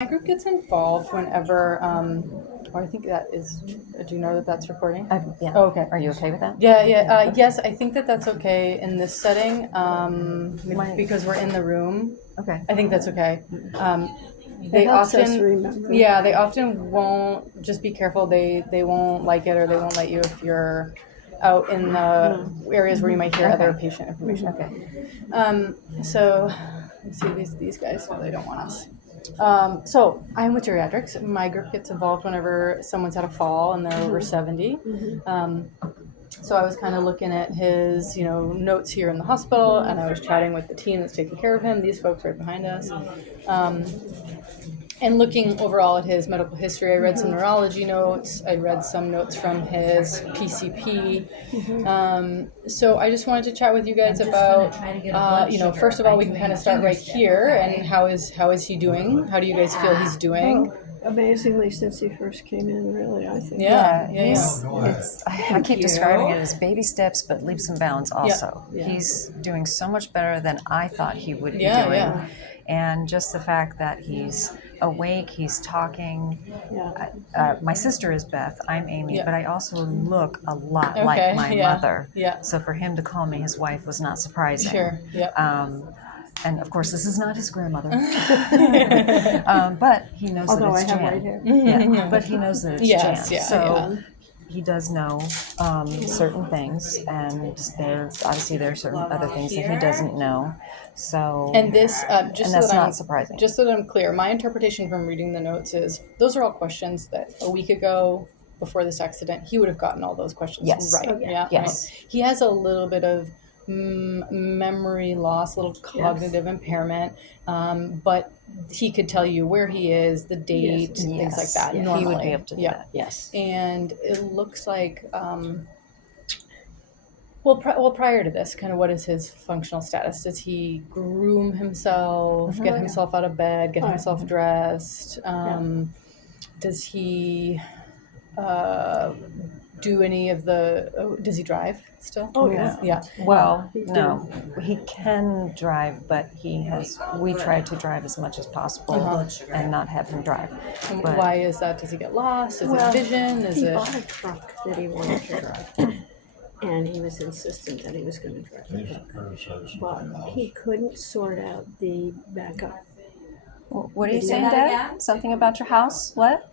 My group gets involved whenever, or I think that is, do you know that that's recording? Yeah. Oh, okay. Are you okay with that? Yeah. Yes, I think that that's okay in this setting, Mine- because we're in the room. Okay. I think that's okay. They helps us often, remember. yeah, they often won't. Just be careful. They won't like it, or they won't let you if you're out in the areas where you might hear other patient information. Okay. So let's see, these guys, no, they don't want us. So I'm with Geriatrics. My group gets involved whenever someone's had a fall and they're over 70. So I was kind of looking at his, notes here in the hospital, and I was chatting with the team that's taking care of him. These folks right behind us. And looking overall at his medical history, I read some neurology notes. I read some notes from his PCP. So I just wanted to chat with you guys about, first of all, we can kind of start right here. And how is he doing? How do you guys feel he's doing? Amazingly, since he first came in, really, I think. Yeah. I keep describing it as baby steps, but leaps and bounds also. Yeah. He's doing so much better than I thought he would be doing. Yeah. And just the fact that he's awake, he's talking. Yeah. My sister is Beth, I'm Amy, Yeah. but I also look a lot Okay, like my yeah, mother. yeah. So for him to call me his wife was not surprising. Sure. Yep. And of course, this is not his grandmother. But he knows Although that it's I have Jan. white hair. Yeah, but he knows that it's Yes, Jan. yeah, So he does know certain things, and there are certain other things that he doesn't know. So And this, and that's not surprising. Just so that I'm clear, my interpretation from reading the notes is those are all questions that a week ago, before this accident, he would have gotten all those questions Yes. right. Oh, yeah. Yes. Right. He has a little bit of memory loss, a little cognitive impairment, but he could tell you where he is, the date, things like that. Yeah, Normally. he would be able to do that. Yes. And it looks like, well, prior to this, kind of what is his functional status? Does he groom himself, get himself out of bed, get himself dressed? Does he do any of does he drive still? Oh, yeah. Yeah. Well, He no, he can drive, but we try to drive as much as possible and not have him drive. And But why is that? Does he get lost? Is it vision? Is He it? bought a truck that he wanted to drive. And he was insistent that he was going to drive the truck. But he couldn't sort out the backup. what are you saying, Dad? Something about your house? What?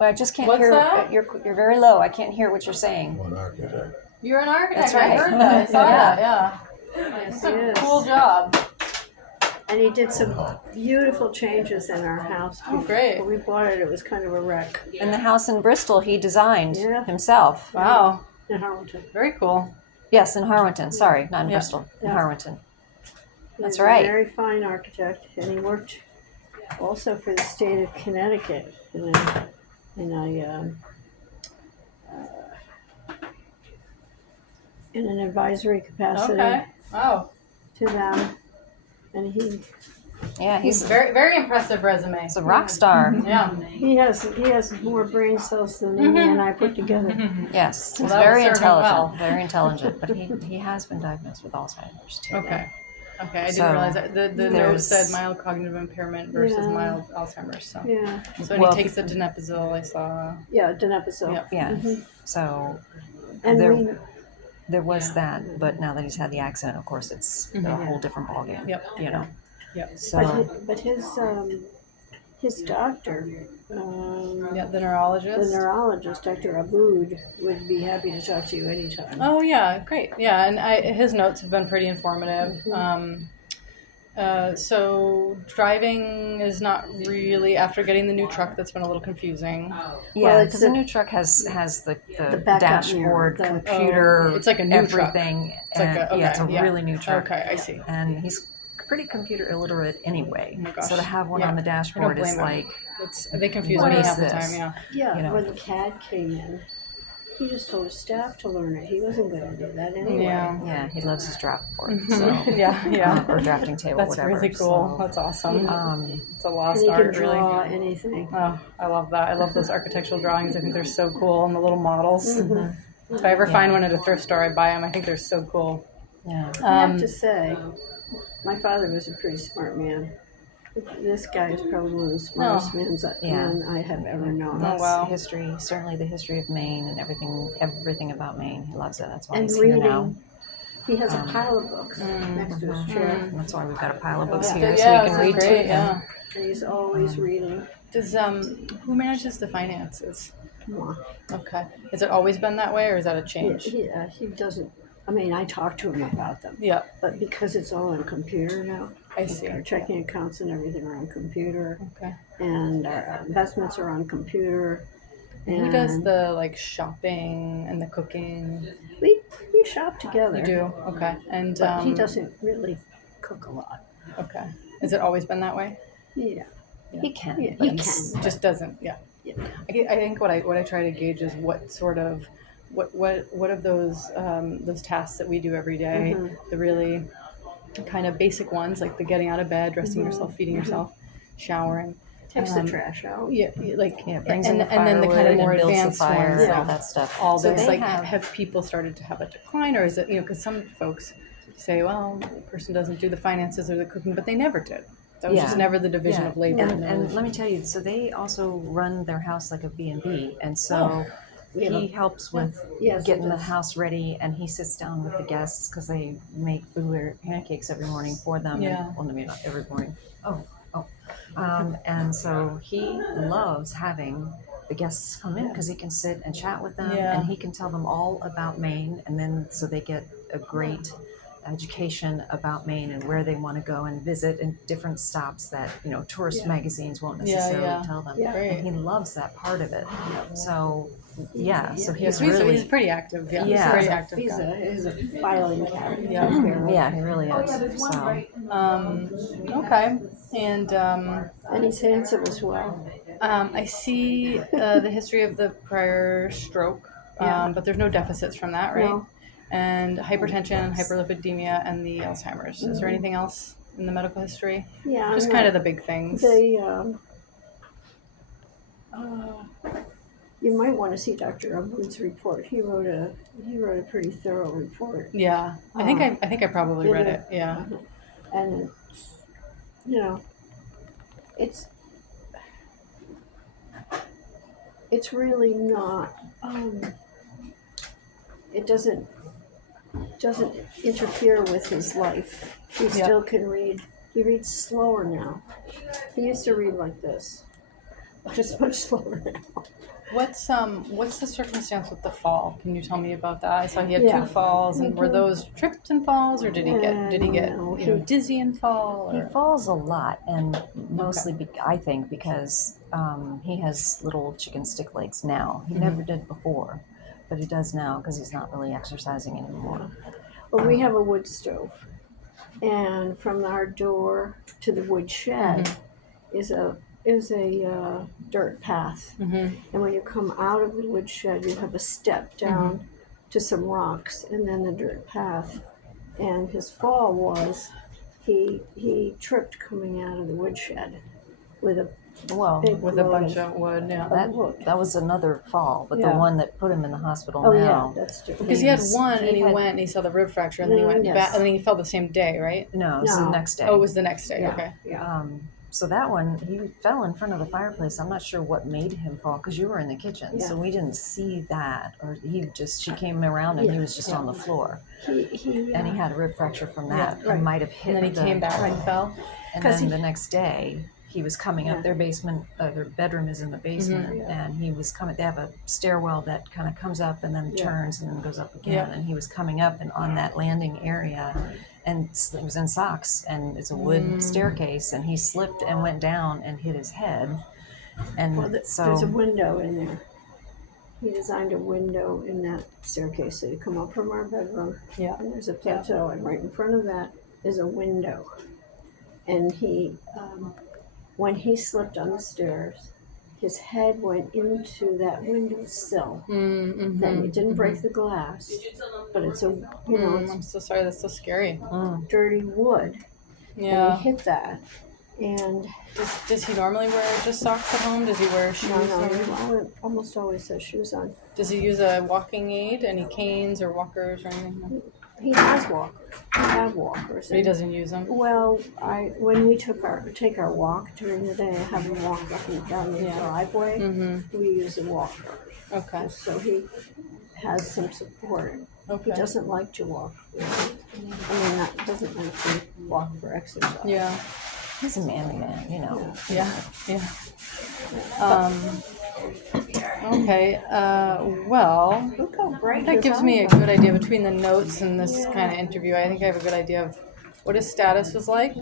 I just can't What's hear. that? You're very low. I can't hear what you're saying. You're an architect. That's right. I heard that. I saw that. Yeah. Yes, That's a he is. cool job. And he did some beautiful changes in our house. Oh, great. When we bought it, it was kind of a wreck. And the house in Bristol, he designed Yeah. himself. Wow. In Harlington. Very cool. Yes, in Harwinton. Sorry, not in Yeah. Bristol. In Yeah. Harwinton. That's He's right. a very fine architect, and he worked also for the state of Connecticut in an advisory capacity Okay. Wow. to them. And Yeah, he's Very, very impressive resume. a rock star. Yeah. he has more brain cells than Amy and I put together. Yes, he's that very would serve him intelligent. well. Very intelligent. But he has been diagnosed with Alzheimer's too. Okay. Okay. I So, didn't realize that. The note there's- said mild cognitive impairment versus Yeah. mild Alzheimer's. So. Yeah, So Well, he takes the donepezil. I saw. yeah, donepezil. Yep. Yeah. So And There- there was that, but now that he's had the accident, of course, it's a whole different ballgame. Yep. You know. Yep. So but his doctor, Yeah. The the neurologist. neurologist, Dr. Aboud, would be happy to talk to you anytime. Oh yeah, great. Yeah, and his notes have been pretty informative. So driving is not really, after getting the new truck, that's been a little confusing. yeah, it's because the the- new truck has the backup dashboard, mirror, computer, it's like a new truck. everything. It's like and, a, it's a really new truck. Okay, I see. And he's pretty computer illiterate anyway. Oh my gosh. So to have one Yeah. on the I don't dashboard is blame him. like, They confuse What me is half the this? time. Yeah. Yeah, you know. when the CAD came in, he just told his staff to learn it. He wasn't going to do that anyway. Yeah. yeah, he loves his draft board. So, Yeah. or drafting table, That's whatever. really cool. So, That's awesome. It's a And lost he can art, draw really. anything. Oh, I love that. I love those architectural drawings. I think they're so cool, and the little models. If I ever Yeah. find one at a thrift store, I buy them. I think they're so cool. Yeah. I have to say, my father was a pretty smart man. This guy is probably one of the smartest men I have ever known. That's wow. history, certainly the history of Maine and everything about Maine. He loves it. That's why And he's here now. reading, he has a pile of books next to his chair. And that's why we've got a pile of books Yeah. here, so Yeah, we can it's read great, to yeah. him. And he's always reading. Does who manages the finances? Mwah. Okay. Has it always been that way, or is that a change? He doesn't. I mean, I talk to him about them, Yeah, but because it's all on computer now, I see. our checking accounts and everything are on computer, Okay. and our investments are on computer. And Who does the like shopping and the cooking? we shop together. You do? Okay. And But he doesn't really cook a lot. Okay. Has it always been that way? Yeah. He can. Yeah, but he he's- can. Just doesn't. Yeah. Yeah. I think what I try to gauge is what sort of what of those tasks that we do every day, the really kind of basic ones like the getting out of bed, dressing yourself, feeding yourself, showering, Takes the trash out. brings in the and then the kind of firewood more and builds the advanced fire ones, and like all that stuff. all So this, they like have- have people started to have a decline, or is it because some folks say, well, the person doesn't do the finances or the cooking, but they never did. That was just never the division of labor. And let me tell you, so they also run their house like a B&B, and so he helps with getting the house ready, and he sits down with the guests because they make blueberry pancakes every morning for them. Yeah. And, well, maybe not every morning. And so he loves having the guests come in because he can sit and chat with them, Yeah. and he can tell them all about Maine, and then so they get a great education about Maine and where they want to go and visit and different stops that tourist magazines won't necessarily tell them. Yeah. And he loves that part of it. So so Yeah, he's so really he's pretty active. Yeah, Yeah. he's a pretty active He's guy. he's a filing cabinet. yeah, he really is. So Okay, and And he's handsome as well. I see the history of the prior stroke, but there's no deficits from that, right? No. And hypertension, hyperlipidemia, and the Alzheimer's. Is there anything else in the medical history? Yeah. Just kind of the big things. You might want to see Dr. Wood's report. He wrote a pretty thorough report. Yeah, I think I probably read it. Yeah. And it's it's really not. It doesn't interfere with his life. He still can read. He reads slower now. He used to read like this, but it's much slower now. What's the circumstance with the fall? Can you tell me about that? I saw he had Yeah. 2 falls, and were those trips and falls, or did he get No, dizzy and fall? he Or? falls a lot, and mostly I think because he has little chicken stick legs now. He never did before, but he does now because he's not really exercising anymore. Well, we have a wood stove, and from our door to the wood shed is a dirt path. And when you come out of the wood shed, you have a step down to some rocks, and then the dirt path. And his fall was he tripped coming out of the wood shed with a big With a load bunch of wood, yeah. That was another fall, but Yeah. the one that put him in the hospital Oh now. yeah, that's different. Because he had He's- one, and he had- went and he saw the rib fracture, and then he went back, and then he fell the same day, right? No, it was the No. next day. Oh, it was the next day. Yeah. Okay. Yeah. So that one, he fell in front of the fireplace. I'm not sure what made him fall because you were in the kitchen, so we didn't see that. Or she came around and he was just on the floor, and he had a rib fracture from that. right. He might have hit. And then he came back and fell. And 'Cause then the next day, he was coming up. Their basement, their bedroom is in the basement, and he was coming. They have a stairwell that kind of comes up and then turns and then goes up again. Yeah. And he was coming up and on that landing area, and it was in socks, and it's a wood staircase, and he slipped and went down and hit his head. And There's a window in there. He designed a window in that staircase, so you come up from our bedroom, and there's a plateau, and right in front of that is a window. And he, when he slipped on the stairs, his head went into that window sill. Then it didn't break the glass, but it's I'm so sorry. That's so scary. dirty wood. Yeah. And he hit that, and Does he normally wear just socks at home? Does he wear shoes? he almost always has shoes on. Does he use a walking aid? Any canes or walkers or anything? He has walkers. We have walkers. But he doesn't use them. Well, when we take our walk during the day, I have him walk up and down the driveway. Mm-hmm. We use a walker, Okay. so he has some support. Okay. He doesn't like to walk. Doesn't like to walk for exercise. Yeah. He's a manly man, you know. Yeah. Yeah. Okay. Well, Look how bright that his gives me a eyes are. good idea between the notes and this kind of interview. I think I have a good idea of what his status was like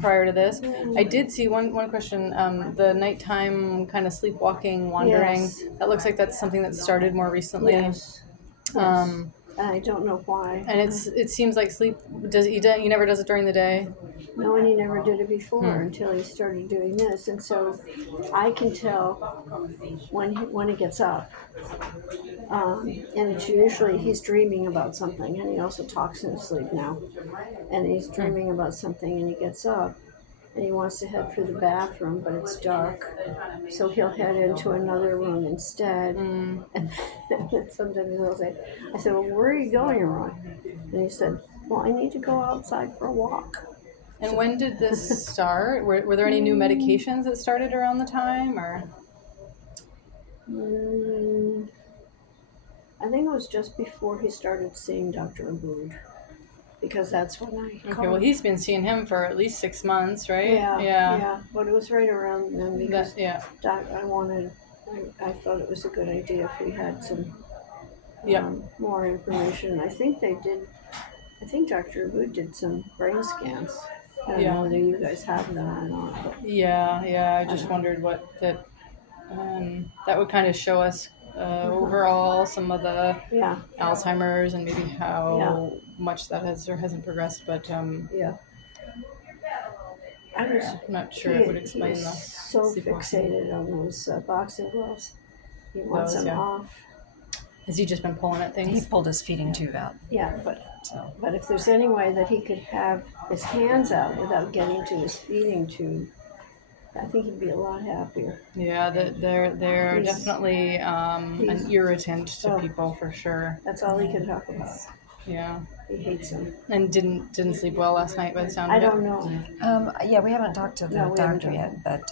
prior to this. I did see one question. The nighttime kind of sleepwalking, wandering. Yes. That looks like that's something that started more recently. Yes. Um, I don't know why. and it seems like sleep. He never does it during the day. No, and he never did it before until he started doing this, and so I can tell when he gets up. And it's usually he's dreaming about something, and he also talks in his sleep now. And he's dreaming about something, and he gets up, and he wants to head for the bathroom, but it's dark, so he'll head into another room instead. And then sometimes he'll say, "I said, well, where are you going, Ron?" And he said, "Well, I need to go outside for a walk." And when did this start? Were there any new medications that started around the time, or? I think it was just before he started seeing Dr. Abood, because that's when I Okay, well, he's been seeing him for at least 6 months, right? Yeah, but it was right around then because Yeah. I thought it was a good idea if we had some Yeah. more information. I think Dr. Abood did some brain scans. I don't know whether you guys have that or not. But Yeah. I just wondered what that would kind of show us overall some of the Alzheimer's and maybe how much that has or hasn't progressed. But yeah. I was I'm not sure it would explain he the was so fixated on those boxing gloves. He wants them off. Has he just been pulling at things? He pulled his feeding tube out. Yeah, but if there's any way that he could have his hands out without getting to his feeding tube, I think he'd be a lot happier. Yeah, they're definitely an irritant to people for sure. That's all he can talk about. Yeah. He hates them. And didn't sleep well last night by the sound of it. I don't know. Yeah, we haven't talked to the doctor yet, but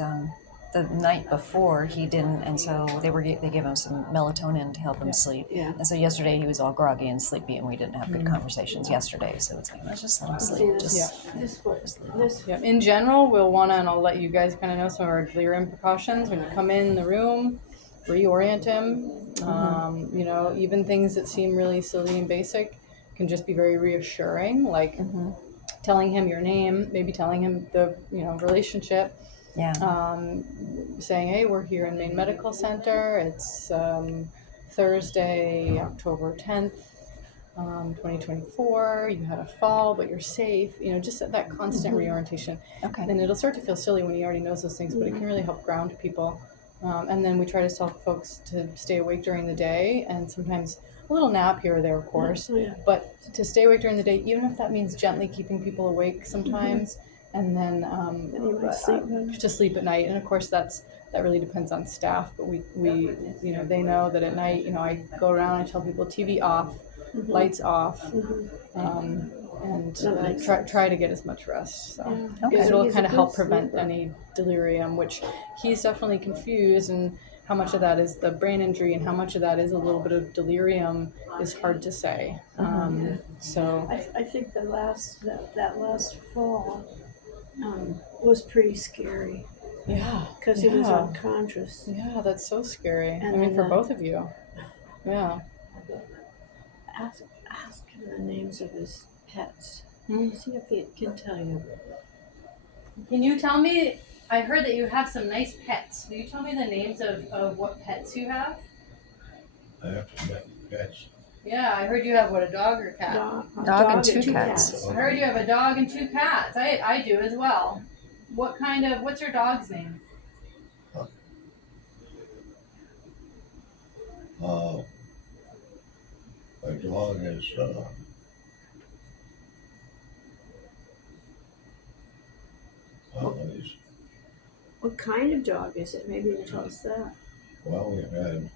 the night before he didn't, and so they gave him some melatonin to help him sleep. Yeah. And so yesterday he was all groggy and sleepy, and we didn't have good conversations yesterday. So it's like, let's just let him sleep. This. Yeah. In general, we'll want to, and I'll let you guys kind of know some of our delirium precautions when you come in the room. Reorient him. You know, even things that seem really silly and basic can just be very reassuring, like telling him your name, maybe telling him the relationship. Yeah. Saying, hey, we're here in Maine Medical Center. It's Thursday, October 10th, 2024. You had a fall, but you're safe. You know, just that constant reorientation. Okay. And it'll start to feel silly when he already knows those things, but it can really help ground people. And then we try to tell folks to stay awake during the day, and sometimes a little nap here or there, of course. But to stay awake during the day, even if that means gently keeping people awake sometimes. And then to sleep at night, and of course that really depends on staff. But we they know that at night, I go around and tell people TV off, lights off, and try to get as much rest. So it'll kind of help prevent any delirium, which he's definitely confused, and how much of that is the brain injury and how much of that is a little bit of delirium is hard to say. So I think that last fall was pretty scary. Yeah. Because he was unconscious. Yeah, that's so scary. And for both of you. Yeah. Ask him the names of his pets. See if he can tell you. Can you tell me, I heard that you have some nice pets. Will you tell me the names of what pets you have? I have to admit, pets. Yeah, I heard you have, a dog or a cat? Dog and two cats. I heard you have a dog and 2 cats. I do as well. What's your dog's name? My dog is, What kind of dog is it? Maybe you can tell us that. well, we've had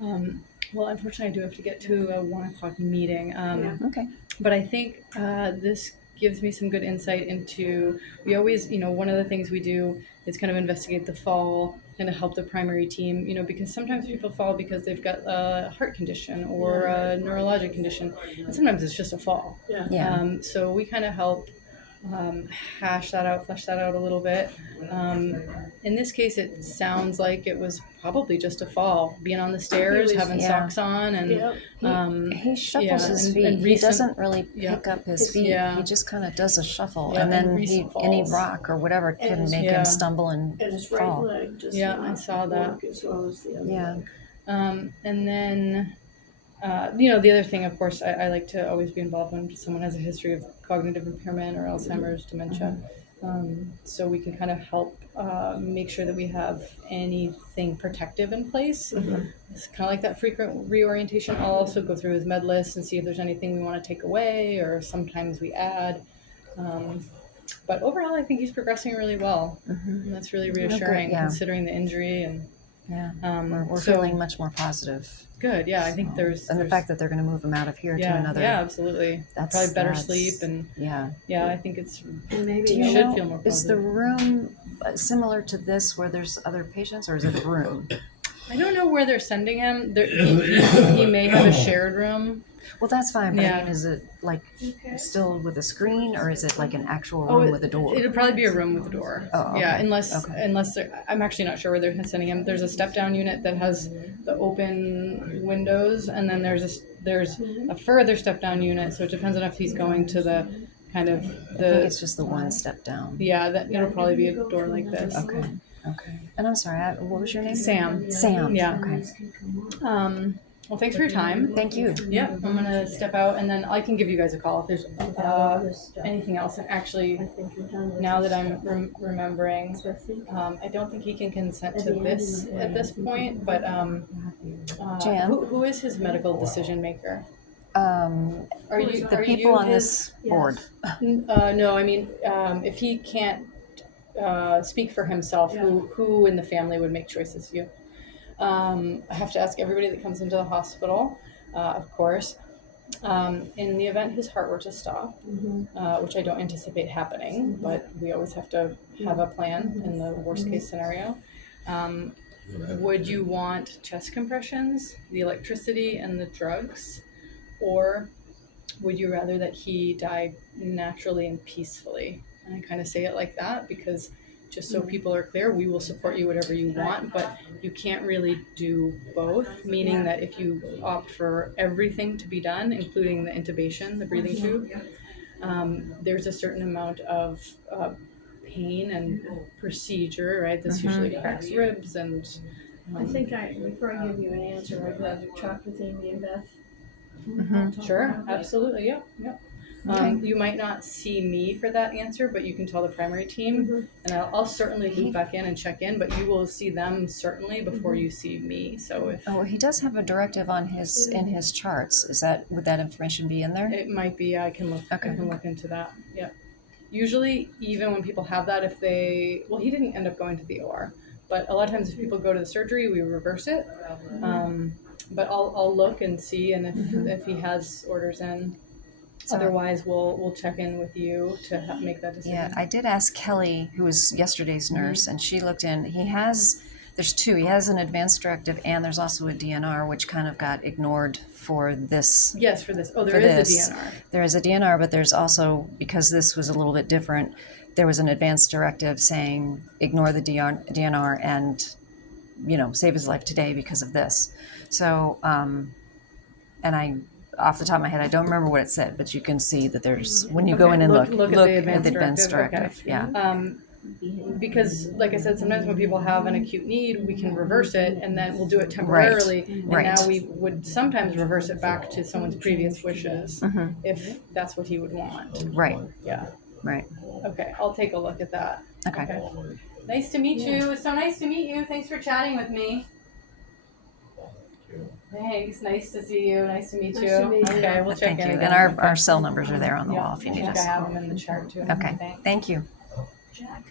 Well, unfortunately, I do have to get to a 1 o'clock meeting. Yeah. Okay. But I think this gives me some good insight into, we always, one of the things we do is kind of investigate the fall and to help the primary team, because sometimes people fall because they've got a heart condition or a neurologic condition, and sometimes it's just a fall. Yeah. So we kind of help hash that out, flesh that out a little bit. In this case, it sounds like it was probably just a fall, being on the stairs, having Yeah. socks on, and Yep. He shuffles his feet. and He doesn't really yeah. pick up his feet. Yeah. He just kind of does a shuffle, Yeah, and and then recent any falls. rock or whatever can his- make Yeah. him stumble and And his right fall. leg does Yeah, not I saw that. work as well as the other Yeah. leg. And then, the other thing, of course, I like to always be involved when someone has a history of cognitive impairment or Alzheimer's, dementia. So we can kind of help make sure that we have anything protective in place. It's kind of like that frequent reorientation. I'll also go through his med list and see if there's anything we want to take away, or sometimes we add. But overall, I think he's progressing really well. And that's really reassuring, yeah. considering the injury. And Yeah. We're so- feeling much more positive. good. Yeah, I think there's And the fact that they're going to move him out of here to another. Yeah, absolutely. Probably better sleep, and Yeah. I think it's. And maybe Do You you should know, feel more is the positive. room similar to this where there's other patients, or is it a room? I don't know where they're sending him. He may have a shared room. Well, that's fine, but Yeah. I mean, is it like still with a screen, or is it like an actual Oh, room with a door? It'll probably be a room with a door. Oh, Yeah, okay. unless Okay. I'm actually not sure where they're sending him. There's a step down unit that has the open windows, and then there's a further step down unit. So it depends on if he's going to the kind of I think the it's just the one step down. that it'll probably be a door like this. Okay. Okay. And I'm sorry, what was your name? Sam. Sam. Yeah. Okay. Well, thanks for your time. Thank you. Yeah, I'm gonna step out, and then I can give you guys a call if there's anything else. And actually, now that I'm remembering, I don't think he can consent to this at this point. But Jan? who is his medical decision maker? Are you The are people you on his, this board. No, I mean, if he can't speak for himself, who in the family would make choices? You. I have to ask everybody that comes into the hospital, of course. In the event his heart were to stop, which I don't anticipate happening, but we always have to have a plan in the worst case scenario. Would you want chest compressions, the electricity, and the drugs? Or would you rather that he die naturally and peacefully? And I kind of say it like that because just so people are clear, we will support you whatever you want, but you can't really do both, meaning that if you opt for everything to be done, including the intubation, the breathing tube, there's a certain amount of pain and procedure, right? This usually cracks ribs and... I think before I give you an answer, I'd rather talk with Amy and Beth. Sure, absolutely, yep. Okay. You might not see me for that answer, but you can tell the primary team, and I'll certainly loop back in and check in, but you will see them certainly before you see me. So if Oh, he does have a directive on in his charts. Would that information be in there? it might be, I can look. Okay. I can look into that. Yep. Usually, even when people have that, he didn't end up going to the OR, but a lot of times if people go to the surgery, we reverse it. But I'll look and see, and if he has orders in. So- Otherwise, we'll check in with you to make that decision. Yeah, I did ask Kelly, who was yesterday's nurse, and she looked in. There's two. He has an advanced directive, and there's also a DNR, which kind of got ignored for this. Yes, for this. Oh, For there is this. a DNR. There is a DNR, but there's also, because this was a little bit different, there was an advanced directive saying ignore the DNR and, save his life today because of this. So, and off the top of my head, I don't remember what it said, but you can see that there's, when you go in and look Look at at the advanced directive. Okay. Yeah. Because, like I said, sometimes when people have an acute need, we can reverse it, and then we'll do it temporarily. And Right. now we would sometimes reverse it back to someone's previous wishes, if that's what he would want. Right. Yeah. Right. Okay, I'll take a look at that. Okay. Nice to meet you. It's so nice to meet you. Thanks for chatting with me. Thanks. Nice to see you. Nice to meet you. Nice to meet you. Okay, we'll check Thank in you. again. And our cell numbers are there on the Yeah, wall if you I need think us. I have them in the chart too. Okay. Thanks. Thank you. Jack.